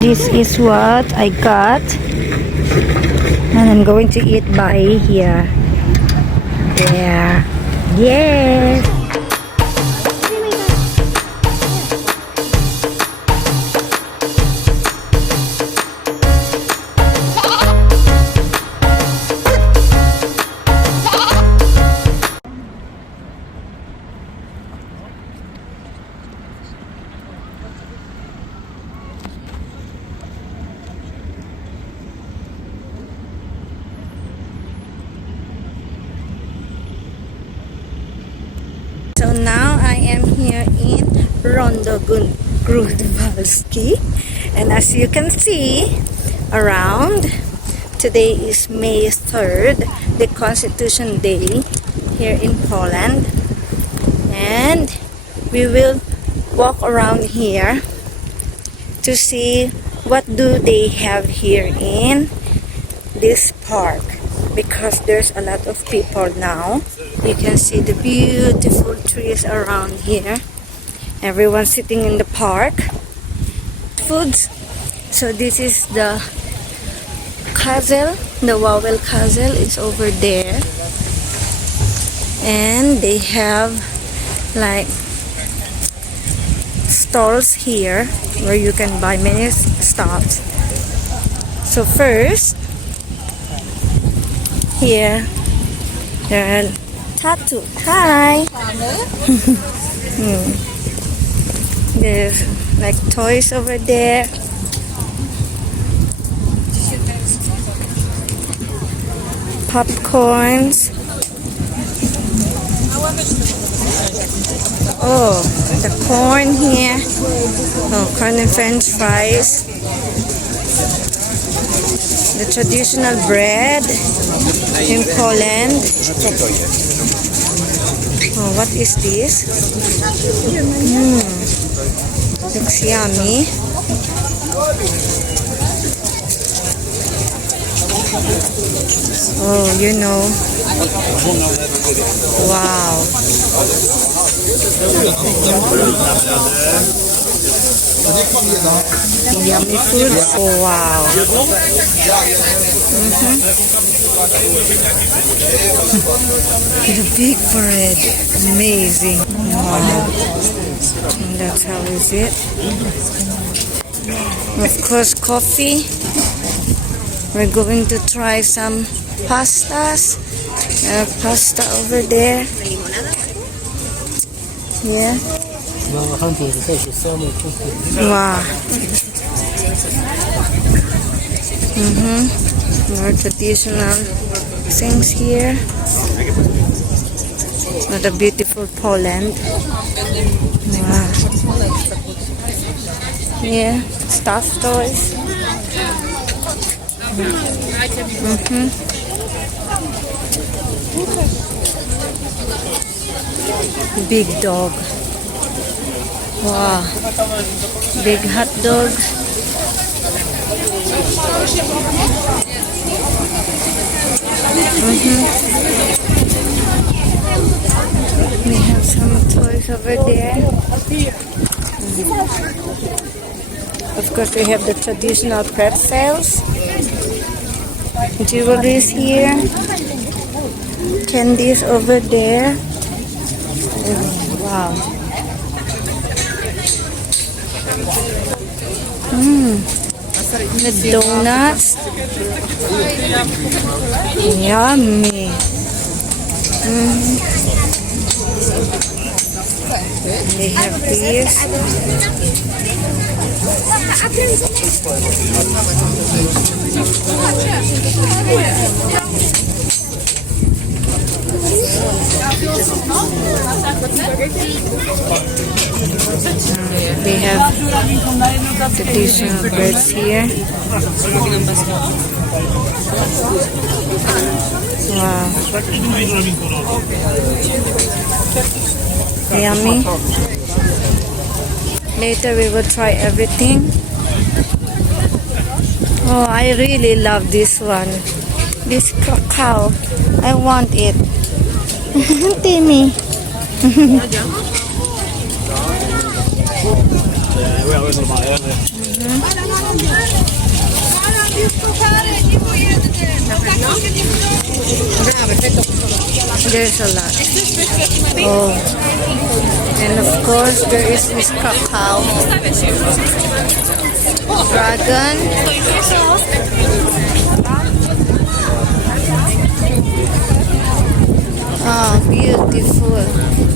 This is what I got, and I'm going to eat by here. There. Yes. So now I am here in Rondo Grunwaldzkie, and as you can see around, today is May 3rd, the Constitution Day here in Poland, and we will walk around here to see what do they have here in this park, because there's a lot of people now. You can see the beautiful trees around here. Everyone sitting in the park. Foods. So this is the castle. The Wawel Castle is over there. And they have like stalls here where you can buy many stuff. So first, here there are tattoo. Hi. There's like toys over there. Popcorns. Oh, the corn here. Oh, corn and French fries. The traditional bread in Poland. Oh, what is this? Looks yummy. Oh, you know. Wow. Yummy food. Oh, wow. The big bread. Amazing. Wow. And that's how is it. Of course, coffee. We're going to try some pastas. Pasta over there. Yeah. Wow. More traditional things here. What a beautiful Poland. Wow. Yeah, stuffed toys. Big dog. Wow. Big hot dogs. We have some toys over there. Of course, we have the traditional pretzels. Jewelries here. Candies over there. Wow. The donuts. Yummy. They have these. They have traditional breads here. Wow. Yummy. Later we will try everything. Oh, I really love this one. This Krakow. I want it. Timmy. There's a lot. Oh. And of course, there is this Krakòw dragon. Oh, beautiful.